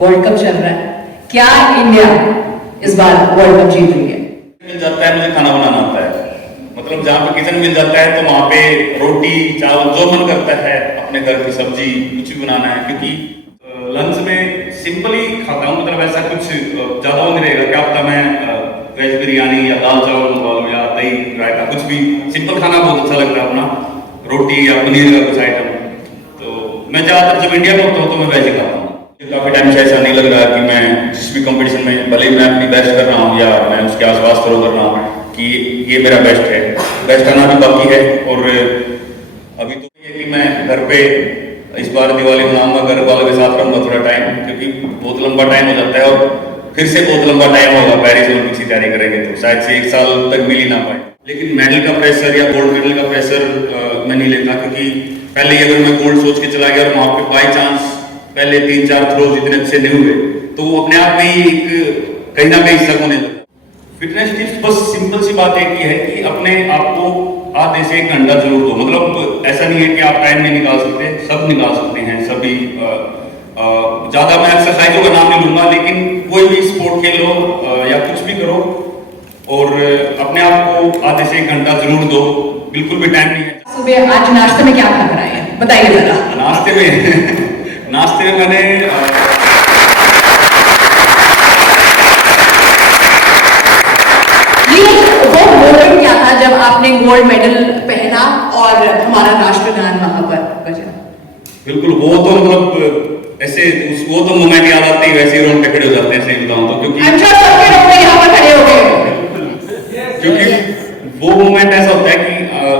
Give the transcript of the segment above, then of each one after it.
World cup चल रहा है, क्या इंडिया इस बार वर्ल्ड कप जीत रही है? मिल जाता है, मुझे खाना बनाना आता है। मतलब जहाँ पे किचन मिल जाता है तो वहाँ पे रोटी चावल जो मन करता है अपने घर की सब्जी कुछ भी बनाना है, क्योंकि लंच में सिंपल ही खाता हूँ। मतलब ऐसा कुछ ज्यादा वो नहीं रहेगा। क्या पता मैं वेज बिरयानी या दाल चावल मंगवा लूँ या दही रायता, कुछ भी सिंपल खाना बहुत अच्छा लगता है अपना, रोटी या पनीर का कुछ आइटम। तो मैं ज्यादातर जब इंडिया में होता हूँ तो मैं वेज ही खाता हूँ। काफी टाइम से ऐसा नहीं लग रहा कि मैं जिस भी कंपटीशन में भले ही मैं अपनी बेस्ट कर रहा हूँ या मैं उसके आसपास थ्रो कर रहा हूँ कि ये मेरा बेस्ट है, बेस्ट आना भी बाकी है। और अभी तो ये कि मैं घर पे इस बार दिवाली मनाऊंगा, घर वालों के साथ रहूंगा थोड़ा टाइम, क्योंकि बहुत लंबा टाइम हो जाता है और फिर से बहुत लंबा टाइम होगा। पेरिस ओलंपिक्स की तैयारी करेंगे तो शायद से 1 साल तक मिल ही ना पाए। लेकिन मेडल का प्रेशर या गोल्ड मेडल का प्रेशर मैं नहीं लेता, क्योंकि पहले ही अगर मैं गोल्ड सोच के चला गया और वहां पे बाई चांस पहले 3-4 थ्रोज इतने अच्छे नहीं हुए तो वो अपने आप में ही एक कहीं ना कहीं सक होने लगा। फिटनेस टिप्स बस सिंपल सी बात एक ही है कि अपने आप को आधे से 1 घंटा जरूर दो। मतलब ऐसा नहीं है कि आप टाइम नहीं निकाल सकते, सब निकाल सकते हैं सभी। ज्यादा मैं एक्सरसाइजों का नाम नहीं लूंगा, लेकिन कोई भी स्पोर्ट खेलो या कुछ भी करो और अपने आप को आधे से 1 घंटा जरूर दो। बिल्कुल भी टाइम नहीं है। सुबह आज नाश्ते में क्या खा कर आए हैं, बताइए जरा। नाश्ते में मैंने वो मोमेंट क्या था जब आपने गोल्ड मेडल पहना और हमारा राष्ट्रगान वहां पर बजा? बिल्कुल, वो तो मतलब ऐसे वो तो मोमेंट याद आते ही वैसे ही रोंगटे खड़े हो जाते हैं, सही बताऊं तो। क्योंकि सबके रोंगटे यहाँ पर खड़े हो गए, क्योंकि वो मोमेंट ऐसा होता है कि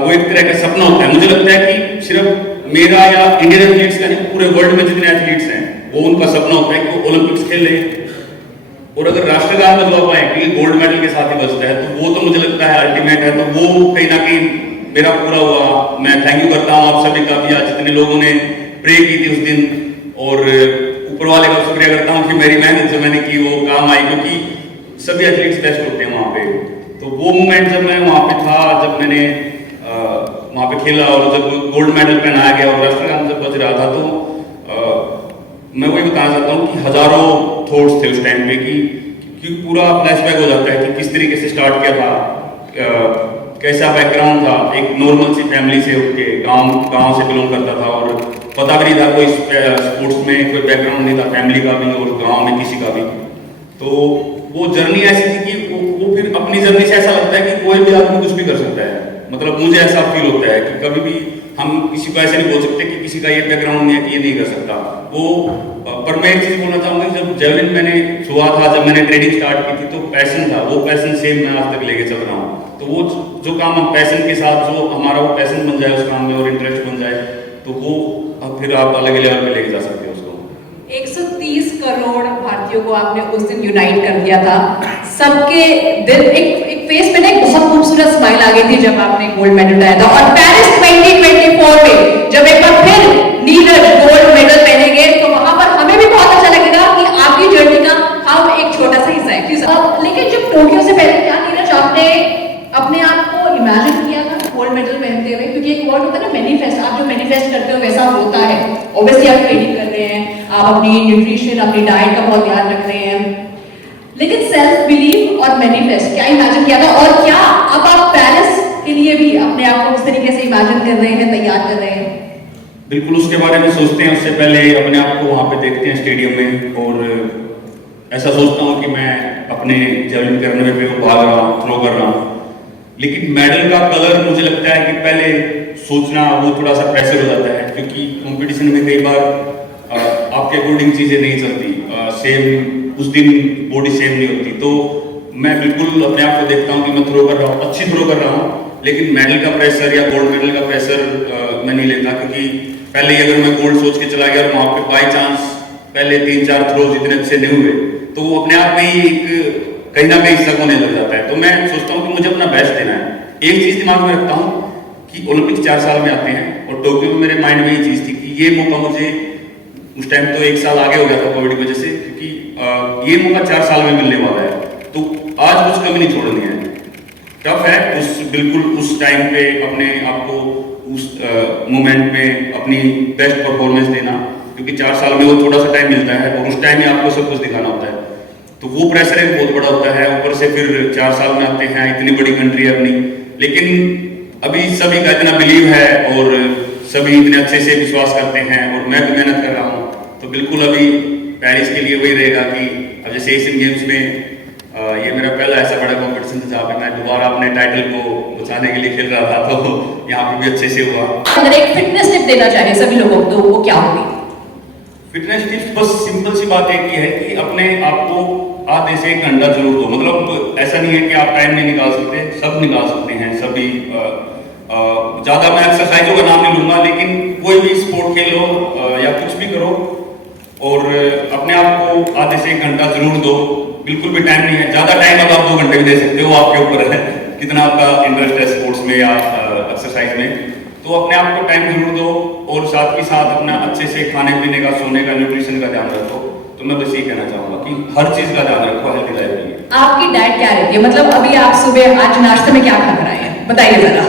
वो एक तरह का सपना होता है। मुझे लगता है कि सिर्फ मेरा या इंडियन एथलीट्स का नहीं, पूरे वर्ल्ड में जितने एथलीट्स हैं वो उनका सपना होता है कि वो ओलंपिक्स खेले और अगर राष्ट्रगान बजवा पाए, क्योंकि गोल्ड मेडल के साथ ही बजता है, तो वो तो मुझे लगता है अल्टीमेट है। तो वो कहीं ना कहीं मेरा पूरा हुआ। मैं थैंक यू करता हूँ आप सभी का भी, आज जितने लोगों ने प्रे की थी उस दिन, और ऊपर वाले का शुक्रिया करता हूँ कि मेरी मेहनत जो मैंने की वो काम आई, क्योंकि सभी एथलीट्स बेस्ट होते हैं वहाँ पे। तो वो मोमेंट जब मैं वहाँ पे था, जब मैंने वहाँ पे खेला और जब गोल्ड मेडल पहनाया गया और राष्ट्रगान जब बज रहा था, तो मैं वही बताना चाहता हूँ कि हजारों थॉट्स थे उस टाइम पे कि पूरा फ्लैशबैक हो जाता है कि किस तरीके से स्टार्ट किया था, कैसा बैकग्राउंड था। एक नॉर्मल सी फैमिली से उठ के गांव से बिलोंग करता था और पता भी नहीं था कोई स्पोर्ट्स में कोई बैकग्राउंड नहीं था, फैमिली का भी और गांव में किसी का भी। तो वो जर्नी ऐसी थी कि वो फिर अपनी जर्नी से ऐसा लगता है कि कोई भी आदमी कुछ भी कर सकता है। मतलब मुझे ऐसा फील होता है कि कभी भी हम किसी को ऐसे नहीं बोल सकते कि किसी का ये बैकग्राउंड नहीं है कि ये नहीं कर सकता वो। पर मैं एक चीज बोलना चाहूंगा, जब जेवलिन मैंने हुआ था, जब मैंने ट्रेनिंग स्टार्ट की थी, तो पैशन था, वो पैशन सेम मैं आज तक लेके चल रहा हूँ। तो वो जो काम हम पैशन के साथ, जो हमारा वो पैशन बन जाए उस काम में और इंटरेस्ट बन जाए, तो वो फिर आप अलग लेवल पे लेके जा सकते हो उसको। 130 करोड़ भारतीयों को आपने उस दिन यूनाइट कर दिया था। सबके दिल एक फेस पे ना एक बहुत खूबसूरत स्माइल आ गई थी जब आपने गोल्ड मेडल लाया था। और पेरिस 2024 में जब एक बार फिर नीरज गोल्ड मेडल पहनेंगे तो वहां पर हमें भी बहुत अच्छा लगेगा कि आपकी जर्नी का हम एक छोटा सा हिस्सा है। लेकिन जब टोक्यो से पहले क्या नीरज आपने अपने आप को इमेजिन किया था गोल्ड मेडल पहनते हुए? क्योंकि एक वर्ड होता है ना मैनिफेस्ट, आप जो मैनिफेस्ट करते हो वैसा होता है। ऑब्वियसली आप ट्रेनिंग कर रहे हैं, आप अपनी न्यूट्रिशन अपनी डाइट का बहुत ध्यान रख रहे हैं, लेकिन सेल्फ बिलीव और मैनिफेस्ट क्या इमेजिन किया था? और क्या अब आप पेरिस के लिए भी अपने आप को उस तरीके से इमेजिन कर रहे हैं, तैयार कर रहे हैं? बिल्कुल, उसके बारे में सोचते हैं। उससे पहले अपने आप को वहाँ पे देखते हैं स्टेडियम में और ऐसा सोचता हूँ कि मैं अपने जेवलिन करने पे भाग रहा हूँ, थ्रो कर रहा हूँ। लेकिन मेडल का कलर मुझे लगता है कि पहले सोचना वो थोड़ा सा प्रेशर हो जाता है, क्योंकि कंपटीशन में कई बार आपके अकॉर्डिंग चीजें नहीं चलती, सेम उस दिन बॉडी सेम नहीं होती। तो मैं बिल्कुल अपने आप को देखता हूँ कि मैं थ्रो कर रहा हूँ, अच्छी थ्रो कर रहा हूँ, लेकिन मेडल का प्रेशर या गोल्ड मेडल का प्रेशर मैं नहीं लेता। क्योंकि पहले ही अगर मैं गोल्ड सोच के चला गया और वहां पे बाई चांस पहले 3-4 थ्रोज इतने अच्छे नहीं हुए, तो वो अपने आप में ही एक कहीं ना कहीं सक होने लग जाता है। तो मैं सोचता हूँ कि मुझे अपना बेस्ट देना है। एक चीज दिमाग में रखता हूँ कि ओलंपिक्स 4 साल में आते हैं, और टोक्यो में मेरे माइंड में ये चीज थी कि ये मौका मुझे, उस टाइम तो 1 साल आगे हो गया था कोविड की वजह से, क्योंकि ये मौका 4 साल में मिलने वाला है, तो आज कुछ कमी नहीं छोड़नी है। टफ है बिल्कुल उस टाइम पे अपने आप को उस मोमेंट में अपनी बेस्ट परफॉर्मेंस देना, क्योंकि 4 साल में वो थोड़ा सा टाइम मिलता है और उस टाइम ही आपको सब कुछ दिखाना होता है, तो वो प्रेशर एक बहुत बड़ा होता है। ऊपर से फिर 4 साल में आते हैं, इतनी बड़ी कंट्री है अपनी, लेकिन अभी सभी का इतना बिलीव है और सभी इतने अच्छे से विश्वास करते हैं और मैं भी मेहनत कर रहा हूँ, तो बिल्कुल अभी पेरिस के लिए वही रहेगा कि अब जैसे एशियन गेम्स में ये मेरा पहला ऐसा बड़ा कॉम्पिटिशन था जहाँ पे मैं दोबारा अपने टाइटल को बचाने के लिए खेल रहा था, तो यहाँ पे भी अच्छे से हुआ। अगर एक फिटनेस टिप देना चाहिए सभी लोगों को तो वो क्या होगी? फिटनेस टिप्स बस सिंपल सी बात एक ही है कि अपने आप को आधे से 1 घंटा जरूर दो। मतलब ऐसा नहीं है कि आप टाइम नहीं निकाल सकते, सब निकाल सकते हैं सभी। ज्यादा मैं एक्सरसाइजों का नाम नहीं लूंगा, लेकिन कोई भी स्पोर्ट खेलो या कुछ भी करो और अपने आप को आधे से 1 घंटा जरूर दो। बिल्कुल भी टाइम नहीं है, ज्यादा टाइम अब आप 2 घंटे भी दे सकते हो, आपके ऊपर है कितना आपका इंटरेस्ट है स्पोर्ट्स में या एक्सरसाइज में। तो अपने आप को टाइम जरूर दो और साथ ही साथ अपना अच्छे से खाने पीने का, सोने का, न्यूट्रिशन का ध्यान रखो। तो मैं बस ये कहना चाहूंगा कि हर चीज का ध्यान रखो हेल्थी लाइफ के लिए। आपकी डाइट क्या रहती है? मतलब अभी आप सुबह आज नाश्ते में क्या खा कर आए हैं, बताइए जरा।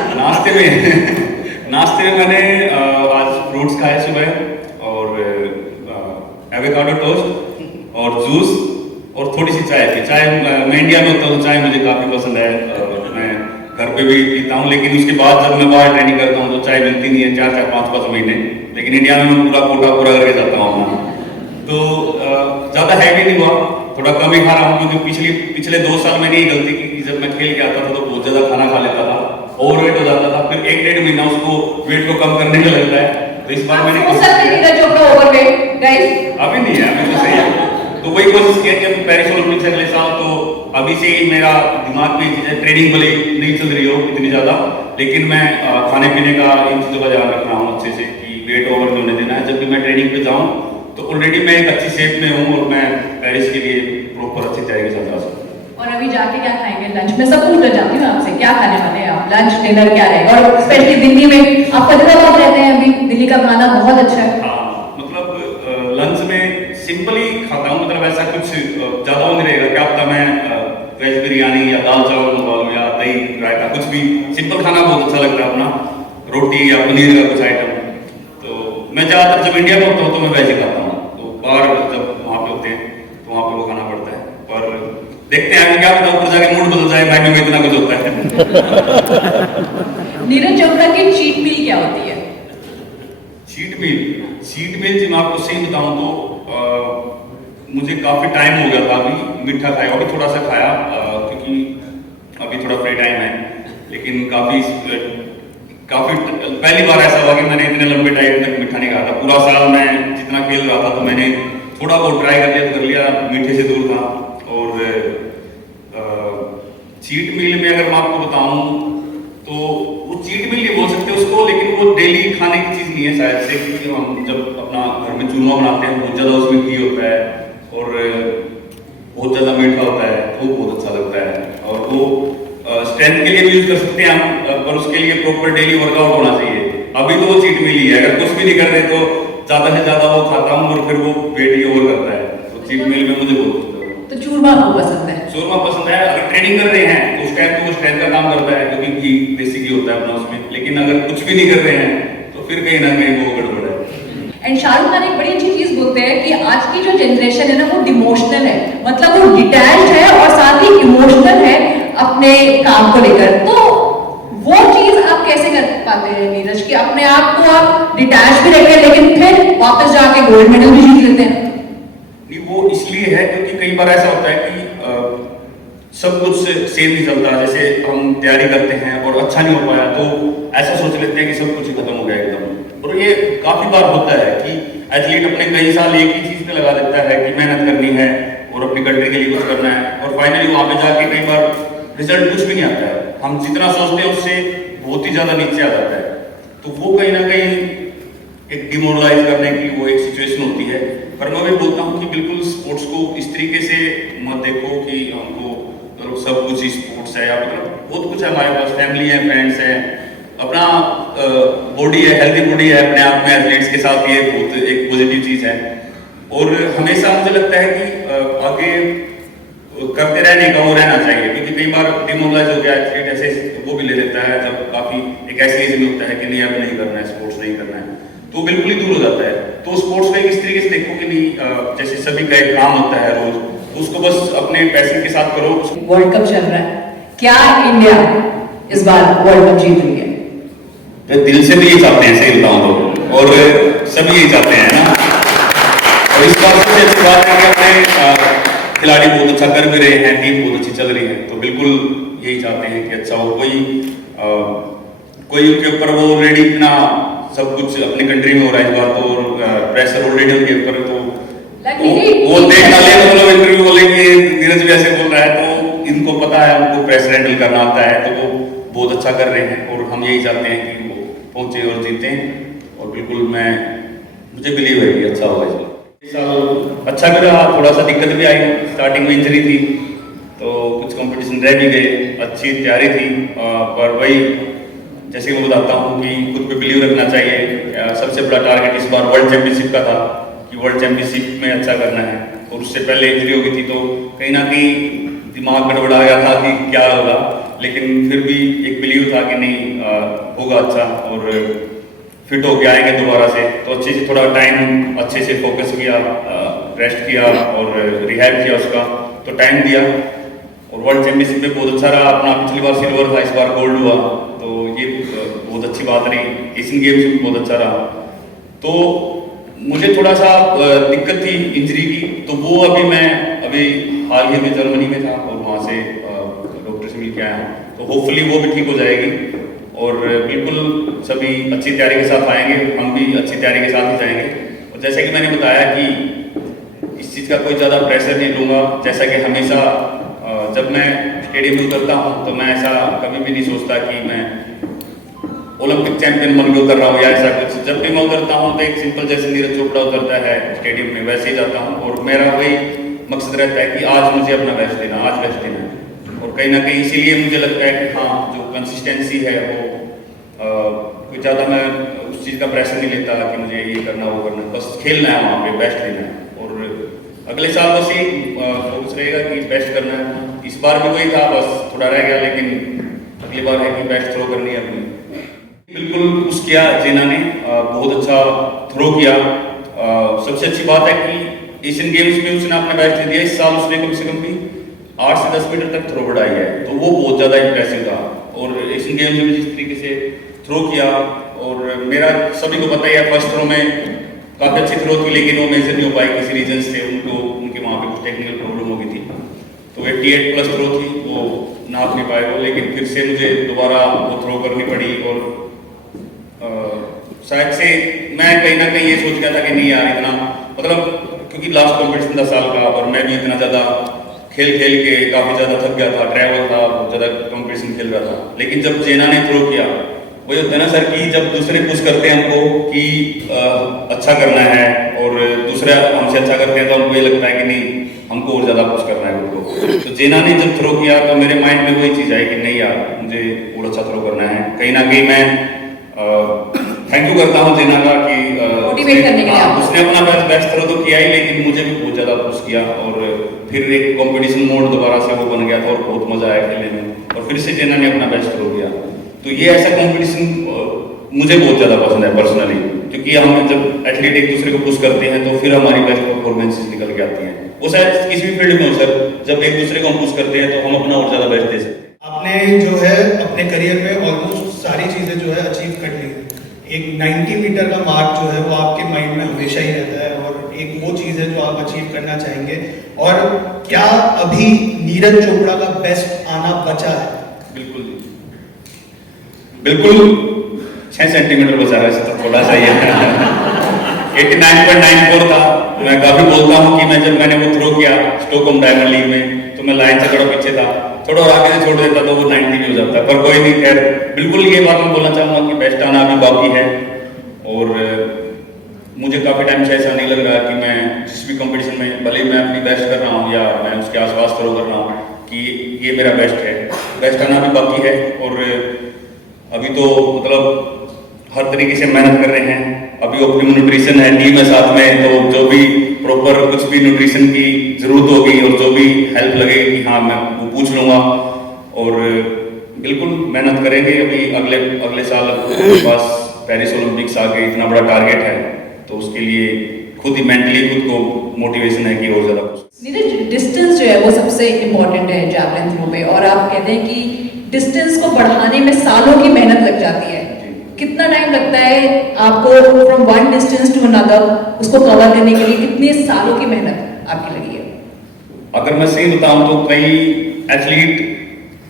नाश्ते में मैंने आज फ्रूट्स खाए सुबह और एवोकाडो टोस्ट और जूस और थोड़ी सी चाय थी। चाय मैं इंडिया में होता हूँ, चाय मुझे काफी पसंद है, मैं घर पे भी पीता हूँ, लेकिन उसके बाद जब मैं बाहर ट्रेनिंग करता हूँ तो चाय मिलती नहीं है 4-4, 5-5 महीने, लेकिन इंडिया में मैं पूरा कोटा पूरा करके जाता हूँ अपना। तो ज्यादा हैवी नहीं हुआ, थोड़ा कम ही खा रहा हूँ, क्योंकि पिछले 2 साल मैंने ये गलती की कि जब मैं खेल के आता था तो बहुत ज्यादा खाना खा लेता था, ओवरवेट हो जाता था, फिर 1-1.5 महीना उसको वेट को कम करने में लगता है। तो इस बार मैंने अभी नहीं है, अभी तो सही है। तो वही कोशिश किया कि अब पेरिस ओलंपिक्स अगले साल, तो अभी से ही मेरा दिमाग में चीजें, ट्रेनिंग भले नहीं चल रही हो इतनी ज्यादा, लेकिन मैं खाने पीने का इन चीजों का ध्यान रख रहा हूँ अच्छे से कि वेट ओवर नहीं होने देना है। जब भी मैं ट्रेनिंग पे जाऊँ तो ऑलरेडी मैं एक अच्छी शेप में हूँ और मैं पेरिस के लिए प्रॉपर अच्छी तैयारी के साथ जा सकूँ। और अभी जाके क्या खाएंगे लंच में? सब पूछ जाती हूँ आपसे, क्या खाने वाले हैं आप? लंच डिनर क्या रहेगा? और स्पेशली दिल्ली में आप हैदराबाद रहते हैं, अभी दिल्ली का खाना बहुत अच्छा है। हाँ, मतलब लंच में सिंपल ही खाता हूँ, मतलब ऐसा कुछ ज्यादा नहीं रहेगा। क्या पता मैं वेज बिरयानी या दाल चावल मंगवा लूँ या दही रायता, कुछ भी सिंपल खाना बहुत अच्छा लगता है अपना, रोटी या पनीर का कुछ आइटम। तो मैं ज्यादातर जब इंडिया में होता हूँ तो मैं वेज ही खाता हूँ, तो बाहर जब वहाँ पे होते हैं तो वहाँ पे वो खाना पड़ता है। पर देखते हैं क्या पता ऊपर जाके मूड बदल जाए, मेन्यू में इतना कुछ होता है। नीरज चोपड़ा की चीट मील क्या होती है? चीट मील जी मैं आपको सही बताऊं तो मुझे काफी टाइम हो गया था अभी मीठा खाया, अभी थोड़ा सा खाया क्योंकि अभी थोड़ा फ्री टाइम है, लेकिन काफी पहली बार ऐसा हुआ कि मैंने इतने लंबे टाइम तक मीठा नहीं खाया था। पूरा साल मैं जितना खेल रहा था तो मैंने थोड़ा बहुत ट्राई कर लिया, मीठे से दूर था। और चीट मील में अगर मैं आपको बताऊं तो वो चीट मील नहीं बोल सकते उसको, लेकिन वो डेली खाने की चीज नहीं है शायद से, क्योंकि हम जब अपना घर में चूरमा बनाते हैं बहुत ज्यादा उसमें घी होता है और बहुत ज्यादा मीठा होता है, तो बहुत अच्छा लगता है। और वो स्ट्रेंथ के लिए भी यूज कर सकते हैं हम, पर उसके लिए प्रॉपर डेली वर्कआउट होना चाहिए। अभी तो वो चीट मील ही है, अगर कुछ भी नहीं कर रहे तो ज्यादा से ज्यादा वो खाता हूँ और फिर वो वेट ही ओवर करता है। तो चीट मील में मुझे बहुत तो चूरमा आपको पसंद है? चूरमा पसंद है। अगर ट्रेनिंग कर रहे हैं तो उस टाइम तो वो स्ट्रेंथ का काम करता है, क्योंकि घी देसी घी होता है अपना उसमें। लेकिन अगर कुछ भी नहीं कर रहे हैं तो फिर कहीं ना कहीं वो गड़बड़ है। एंड शाहरुख खान एक बड़ी अच्छी चीज बोलते हैं कि आज की जो जनरेशन है ना वो डिमोशनल है, मतलब वो डिटैच्ड है और साथ ही इमोशनल है अपने काम को लेकर। तो वो चीज आप कैसे कर पाते हैं नीरज, कि अपने आप को आप डिटैच भी रखें लेकिन फिर वापस जाके गोल्ड मेडल भी जीत लेते हैं? वो इसलिए है क्योंकि कई बार ऐसा होता है कि सब कुछ सेम नहीं चलता। जैसे हम तैयारी करते हैं और अच्छा नहीं हो पाया तो ऐसा सोच लेते हैं कि सब कुछ ही खत्म हो गया एकदम। और ये काफी बार होता है कि एथलीट अपने कई साल एक ही चीज पे लगा देता है कि मेहनत करनी है और अपनी कंट्री के लिए कुछ करना है, और फाइनली वहां पे जाके कई बार रिजल्ट कुछ भी नहीं आता है। हम जितना सोचते हैं उससे बहुत ही ज्यादा नीचे आ जाता है। तो वो कहीं ना कहीं एक डिमोरलाइज करने की वो एक सिचुएशन होती है। पर मैं भी बोलता हूँ कि बिल्कुल स्पोर्ट्स को इस तरीके से मत देखो कि हमको मतलब सब कुछ ही स्पोर्ट्स है, या मतलब बहुत कुछ है हमारे पास, फैमिली है, फ्रेंड्स है, अपना बॉडी है, हेल्दी बॉडी है अपने आप में एथलीट्स के साथ, ये बहुत एक पॉजिटिव चीज है। और हमेशा मुझे लगता है कि आगे करते रहने का वो रहना चाहिए, क्योंकि कई बार डिमोरलाइज हो गया एथलीट ऐसे वो भी ले लेता है जब काफी एक ऐसी एज में होता है कि नहीं अब नहीं करना है, स्पोर्ट्स नहीं करना है, तो बिल्कुल ही दूर हो जाता है। तो स्पोर्ट्स को एक इस तरीके से देखो कि नहीं जैसे सभी का एक काम होता है रोज, उसको बस अपने पैसे के साथ करो। वर्ल्ड कप चल रहा है, क्या इंडिया इस बार वर्ल्ड कप जीत रही है? तो दिल से भी ये चाहते हैं, सही बताऊं तो, और सभी यही चाहते हैं ना। और इस बात से अच्छी बात है कि अपने खिलाड़ी बहुत अच्छा कर भी रहे हैं, टीम बहुत अच्छी चल रही है, तो बिल्कुल यही चाहते हैं कि अच्छा हो। कोई उनके ऊपर वो ऑलरेडी इतना सब कुछ अपनी कंट्री में हो रहा है इस बार, तो प्रेशर ऑलरेडी उनके ऊपर, तो वो देख डाले मतलब इंटरव्यू बोले कि नीरज भी ऐसे बोल रहा है, तो इनको पता है, उनको प्रेशर हैंडल करना आता है, तो वो बहुत अच्छा कर रहे हैं। और हम यही चाहते हैं कि वो पहुंचे और जीतें, और बिल्कुल मुझे बिलीव है कि अच्छा होगा इस साल। अच्छा भी रहा, थोड़ा सा दिक्कत भी आई, स्टार्टिंग में इंजरी थी, तो कुछ कंपटीशन रह भी गए, अच्छी तैयारी थी, पर वही जैसे मैं बताता हूँ कि खुद पे बिलीव रखना चाहिए। सबसे बड़ा टारगेट इस बार वर्ल्ड चैंपियनशिप का था कि वर्ल्ड चैंपियनशिप में अच्छा करना है, और उससे पहले इंजरी हो गई थी, तो कहीं ना कहीं दिमाग गड़बड़ा गया था कि क्या होगा, लेकिन फिर भी एक बिलीव था कि नहीं होगा अच्छा, और फिट होके आएंगे दोबारा से। तो अच्छे से थोड़ा टाइम अच्छे से फोकस किया, रेस्ट किया और रिहैब किया उसका, तो टाइम दिया, और वर्ल्ड चैंपियनशिप में बहुत अच्छा रहा अपना। पिछली बार सिल्वर था, इस बार गोल्ड हुआ, तो ये बहुत अच्छी बात रही। एशियन गेम्स में बहुत अच्छा रहा। तो मुझे थोड़ा सा दिक्कत थी इंजरी की, तो वो अभी हाल ही में जर्मनी में था, और वहाँ से डॉक्टर से मिल के आया हूँ, तो होपफुली वो भी ठीक हो जाएगी, और बिल्कुल सभी अच्छी तैयारी के साथ आएंगे, हम भी अच्छी तैयारी के साथ ही जाएंगे। और जैसे कि मैंने बताया कि इस चीज़ का कोई ज़्यादा प्रेशर नहीं लूँगा, जैसा कि हमेशा जब मैं स्टेडियम में उतरता हूँ, तो मैं ऐसा कभी भी नहीं सोचता कि मैं ओलंपिक चैंपियन बन के उतर रहा हूँ या ऐसा कुछ। जब भी मैं उतरता हूँ तो एक सिंपल जैसे नीरज चोपड़ा उतरता है स्टेडियम में, वैसे ही जाता हूँ, और मेरा वही मकसद रहता है कि आज मुझे अपना बेस्ट देना, आज बेस्ट देना है। और कहीं ना कहीं इसीलिए मुझे लगता है कि हाँ, जो कंसिस्टेंसी है वो कोई ज़्यादा मैं उस चीज़ का प्रेशर नहीं लेता कि मुझे ये करना वो करना, बस खेलना है, वहाँ पे बेस्ट देना है, और अगले साल बस ये फोकस रहेगा कि बेस्ट करना है। इस बार भी वही था, बस थोड़ा रह गया, लेकिन अगली बार है कि बेस्ट थ्रो करनी है अपनी। बिल्कुल पुश किया जेना ने, बहुत अच्छा थ्रो किया। सबसे अच्छी बात है कि एशियन गेम्स में उसने अपना बेस्ट दे दिया। इस साल उसने कम से कम भी 8 से 10 मीटर तक थ्रो बढ़ाई है, तो वो बहुत ज़्यादा इंप्रेसिव था। और एशियन गेम्स में जिस तरीके से थ्रो किया, और मेरा सभी को पता ही है फर्स्ट थ्रो में काफ़ी अच्छी थ्रो थी, लेकिन वो मेजर नहीं हो पाई किसी रीजन से, उनके वहाँ पे कुछ टेक्निकल प्रॉब्लम हो गई थी, तो 88 प्लस थ्रो थी, वो नाप नहीं पाए वो। लेकिन फिर से मुझे दोबारा वो थ्रो करनी पड़ी, और शायद से मैं कहीं ना कहीं ये सोच गया था कि नहीं यार इतना, मतलब क्योंकि लास्ट कॉम्पिटिशन था साल का, और मैं भी इतना ज़्यादा खेल के काफ़ी ज़्यादा थक गया था, ट्रैवल था, बहुत ज़्यादा कॉम्पिटिशन खेल रहा था। लेकिन जब जेना ने थ्रो किया, वही होता है ना सर कि जब दूसरे पुश करते हैं हमको कि अच्छा करना है, और दूसरे हमसे अच्छा करते हैं, तो हमको ये लगता है कि नहीं हमको और ज़्यादा पुश करना है उनको। तो जेना ने जब थ्रो किया, तो मेरे माइंड में वही चीज़ आई कि नहीं यार मुझे और अच्छा थ्रो करना है। कहीं ना कहीं मैं थैंक यू करता हूँ जेना का कि मोटिवेट करने के लिए उसने अपना बेस्ट थ्रो तो किया ही, लेकिन मुझे भी बहुत ज़्यादा पुश किया, और फिर एक कंपटीशन मोड दोबारा से वो बन गया था, और बहुत मज़ा आया खेलने में, और फिर से जेना ने अपना बेस्ट थ्रो किया। तो ये ऐसा कंपटीशन मुझे बहुत ज़्यादा पसंद है पर्सनली, क्योंकि हम जब एथलीट एक दूसरे को पुश करते हैं, तो फिर हमारी बेस्ट परफॉर्मेंसेस निकल के आती हैं। वो शायद किसी भी फील्ड में हो सर, जब एक दूसरे को हम पुश करते हैं, तो हम अपना और ज़्यादा बेस्ट दे सकते हैं। आपने जो है अपने करियर में ऑलमोस्ट सारी चीज़ें जो है अचीव कर ली। एक 90 मीटर का मार्क जो है वो आपके माइंड में हमेशा ही रहता है, और एक वो चीज़ है जो आप अचीव करना चाहेंगे। और क्या अभी नीरज चोपड़ा का बेस्ट आना बचा है? बिल्कुल 6 सेंटीमीटर बचा है, तो थोड़ा सा ही है। 89.94 था। मैं काफी बोलता हूँ कि मैंने वो थ्रो किया स्टॉकहोम डायमंड लीग में, तो मैं लाइन से थोड़ा पीछे था, थोड़ा और आगे से छोड़ देता तो वो 90 भी हो जाता, पर कोई नहीं। खैर बिल्कुल ये बात मैं बोलना चाहूँगा कि बेस्ट आना अभी बाकी है, और मुझे काफ़ी टाइम से ऐसा नहीं लग रहा कि मैं जिस भी कंपटीशन में, भले मैं अपनी बेस्ट कर रहा हूँ या मैं उसके आसपास थ्रो कर रहा हूँ, कि ये मेरा बेस्ट है। बेस्ट आना भी बाकी है, और अभी तो मतलब हर तरीके से मेहनत कर रहे हैं। अभी ऑप्टिमम न्यूट्रिशन है, टीम है साथ में, तो जो भी प्रॉपर कुछ भी न्यूट्रिशन की जरूरत होगी और जो भी हेल्प लगेगी कि हाँ मैं वो पूछ लूँगा, और बिल्कुल मेहनत करेंगे। अभी अगले साल हमारे पास पेरिस ओलंपिक्स आके इतना बड़ा टारगेट है, तो उसके लिए खुद ही मेंटली खुद को मोटिवेशन है कि और ज़्यादा कुछ। नीरज, डिस्टेंस जो है वो सबसे इम्पोर्टेंट है जैवलिन थ्रो में, और आप कहते हैं कि डिस्टेंस को बढ़ाने में सालों की मेहनत लग जाती है। कितना टाइम लगता है आपको from one distance to another उसको कवर करने के लिए? कितने सालों की मेहनत आपकी लगी है? अगर मैं सही बताऊं तो कई एथलीट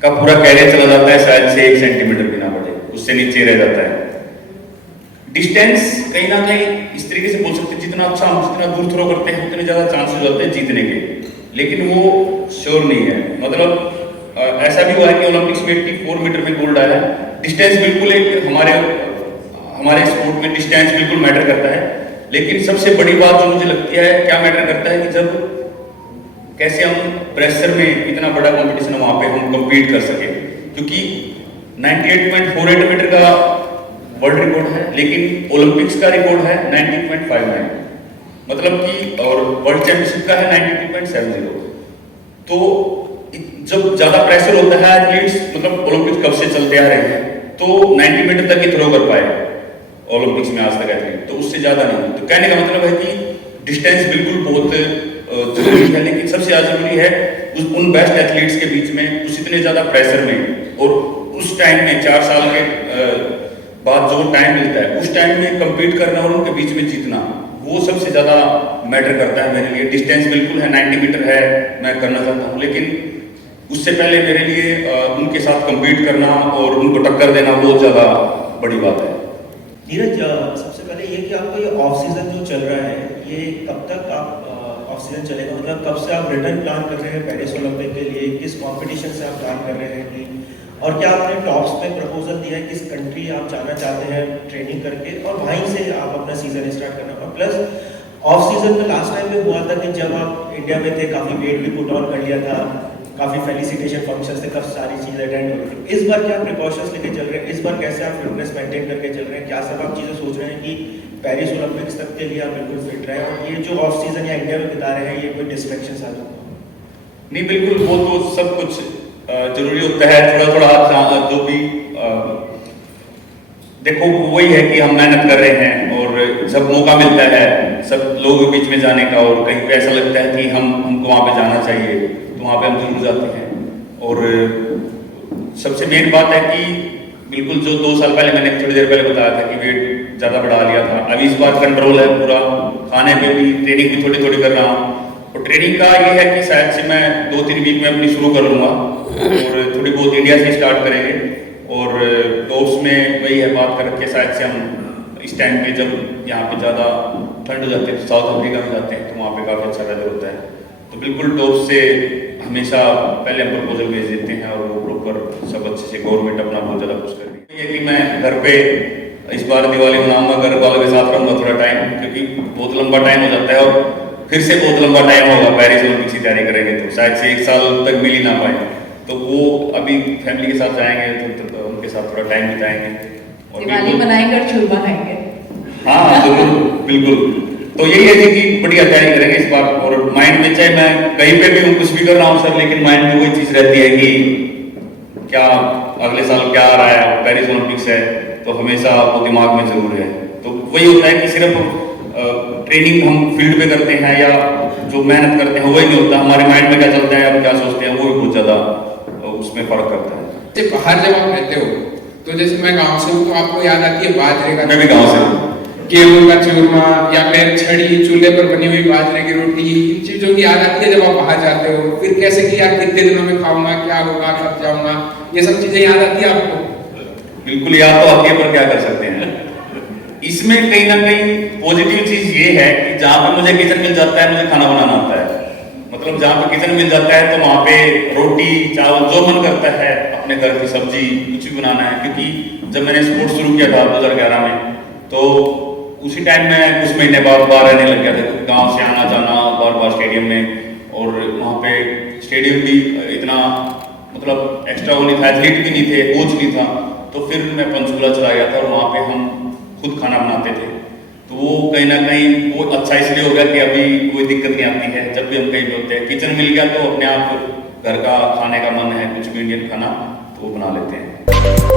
का पूरा कैरियर चला जाता है शायद से 1 सेंटीमीटर भी ना बढ़े, उससे नीचे रह जाता है। डिस्टेंस कहीं ना कहीं इस तरीके से बोल सकते हैं, जितना अच्छा हम जितना दूर थ्रो करते हैं उतने ज्यादा चांसेस होते हैं जीतने के, लेकिन वो श्योर नहीं है। मतलब ऐसा भी हुआ है कि ओलंपिक्स में 84 मीटर में गोल्ड आया है। डिस्टेंस बिल्कुल एक हमारे स्पोर्ट में डिस्टेंस बिल्कुल मैटर करता है, लेकिन सबसे बड़ी बात जो मुझे लगती है क्या मैटर करता है कि जब कैसे हम प्रेशर में इतना बड़ा कंपटीशन वहां पे हम compete कर सके, क्योंकि 98.48 मीटर का वर्ल्ड रिकॉर्ड है, लेकिन ओलंपिक्स का रिकॉर्ड है 90.59, मतलब कि और वर्ल्ड चैंपियनशिप का है 92.70। तो जब ज्यादा प्रेशर होता है एथलीट्स, मतलब ओलंपिक्स कब से चलते आ रहे हैं, तो 90 मीटर तक ही थ्रो कर पाए ओलंपिक्स में आज तक एथलीट, तो उससे ज्यादा नहीं। तो कहने का मतलब है कि डिस्टेंस बिल्कुल बहुत जरूरी है, लेकिन सबसे ज्यादा जरूरी है उन बेस्ट एथलीट्स के बीच में उस इतने ज्यादा प्रेशर में और उस टाइम में 4 साल के बाद जो टाइम मिलता है उस टाइम में compete करना और उनके बीच में जीतना, वो सबसे ज्यादा मैटर करता है मेरे लिए। डिस्टेंस बिल्कुल है 90 मीटर है, मैं करना चाहता हूँ, लेकिन उससे पहले मेरे लिए उनके साथ compete करना और उनको टक्कर देना बहुत ज्यादा बड़ी बात है। नीरज, सबसे पहले ये कि आपका ये ऑफ सीजन जो चल रहा है, ये कब तक आप ऑफ सीजन चलेगा? मतलब कब से आप रिटर्न प्लान कर रहे हैं पेरिस ओलंपिक के लिए? किस कंपटीशन से आप प्लान कर रहे हैं कि, और क्या आपने टॉप्स में प्रपोजल दिया है किस कंट्री आप जाना चाहते हैं ट्रेनिंग करके, और वहीं से आप अपना सीजन स्टार्ट करना? और प्लस ऑफ सीजन में लास्ट टाइम में हुआ था कि जब आप इंडिया में थे काफ़ी वेट भी पुट ऑन कर लिया था, काफ़ी फेलिसिटेशन फंक्शन थे, कब सारी चीज़ें अटेंड हो रही थी। इस बार क्या प्रिकॉशंस लेके चल रहे हैं? इस बार कैसे आप फिटनेस मेंटेन करके चल रहे हैं? क्या सब आप चीज़ें सोच रहे हैं कि पेरिस ओलंपिक्स तक के लिए आप बिल्कुल फिट रहे, और ये जो ऑफ सीजन या इंडिया में बिता रहे हैं ये कोई डिस्ट्रैक्शन आ जाए? नहीं, बिल्कुल वो तो सब कुछ जरूरी होता है, थोड़ा थोड़ा जो भी देखो वही है कि हम मेहनत कर रहे हैं और जब मौका मिलता है सब लोगों के बीच में जाने का और कहीं पे ऐसा लगता है कि हमको वहाँ पे जाना चाहिए तो वहाँ पे हम जरूर जाते हैं। और सबसे मेन बात है कि बिल्कुल जो 2 साल पहले मैंने थोड़ी देर पहले बताया था कि वेट ज़्यादा बढ़ा लिया था, अभी इस बार कंट्रोल है पूरा, खाने पे भी ट्रेनिंग भी थोड़ी थोड़ी कर रहा हूँ। और ट्रेनिंग का ये है कि शायद से मैं 2-3 वीक में अपनी शुरू कर लूँगा और थोड़ी बहुत इंडिया से स्टार्ट करेंगे। और टॉप्स में वही है बात कर रखे, शायद से हम इस टाइम पे जब यहाँ पे ज़्यादा ठंड हो जाती है तो साउथ अफ्रीका में जाते हैं तो वहाँ पे काफ़ी अच्छा वेदर होता है। तो बिल्कुल टॉप से हमेशा पहले हम प्रपोजल भेज देते हैं और वो प्रॉपर सब अच्छे से गवर्नमेंट अपना बहुत ज़्यादा कुछ कर रही है। ये कि मैं घर पे इस बार दिवाली मनाऊंगा, घर वालों के साथ रहूँगा थोड़ा टाइम, क्योंकि बहुत लंबा टाइम हो जाता है और फिर से बहुत लंबा टाइम होगा पेरिस ओलंपिक्स की तैयारी करेंगे तो शायद से 1 साल तक मिल ही ना पाए। तो वो अभी फैमिली के साथ जाएंगे तो उनके साथ थोड़ा टाइम बिताएंगे और दिवाली मनाएंगे और चूरमा खाएंगे। हाँ जरूर, बिल्कुल। तो यही है कि बढ़िया तैयारी करेंगे इस बार। और माइंड में चाहे मैं कहीं पे भी हूँ कुछ भी कर रहा हूँ सर, लेकिन माइंड में वही चीज़ रहती है कि क्या अगले साल क्या आ रहा है, पेरिस ओलंपिक्स है, तो हमेशा वो दिमाग में जरूर है। तो वही होता है कि सिर्फ ट्रेनिंग हम फील्ड पे करते हैं या जो मेहनत करते हैं वही नहीं होता, हमारे माइंड में क्या चलता है, हम क्या सोचते हैं, वो भी बहुत ज़्यादा उसमें फर्क करता है। जैसे बाहर जब आप रहते हो तो जैसे मैं गांव से हूँ तो आपको याद आती है बाजरे का, मैं भी गांव से हूँ, गेहूं का चूरमा या फिर छड़ी चूल्हे पर बनी हुई बाजरे की रोटी, इन चीजों की याद आती है जब आप बाहर जाते हो। फिर कैसे कि यार कितने दिनों में खाऊंगा, क्या होगा, कब जाऊंगा, ये सब चीजें याद आती है आपको? बिल्कुल याद तो आती है, पर क्या कर सकते हैं। इसमें कहीं ना कहीं पॉजिटिव चीज ये है कि जहाँ पे मुझे किचन मिल जाता है मुझे खाना बनाना आता है। मतलब जहाँ पे किचन मिल जाता है तो वहाँ पे रोटी चावल जो मन करता है, अपने घर की सब्जी कुछ भी बनाना है। क्योंकि जब मैंने स्पोर्ट्स शुरू किया था 2011 में तो उसी टाइम में कुछ महीने बाद बाहर रहने लग गया था, गांव से आना जाना बार बार स्टेडियम में। और वहाँ पे स्टेडियम भी इतना मतलब एक्स्ट्रा वो नहीं था, एथलीट भी नहीं थे, कोच नहीं था। तो फिर मैं पंचकुला चला गया था और वहाँ पे हम खुद खाना बनाते थे। तो वो कहीं ना कहीं वो अच्छा इसलिए हो गया कि अभी कोई दिक्कत नहीं आती है। जब भी हम कहीं पे होते हैं किचन मिल गया तो अपने आप घर का खाने का मन है, कुछ भी इंडियन खाना तो वो बना लेते हैं।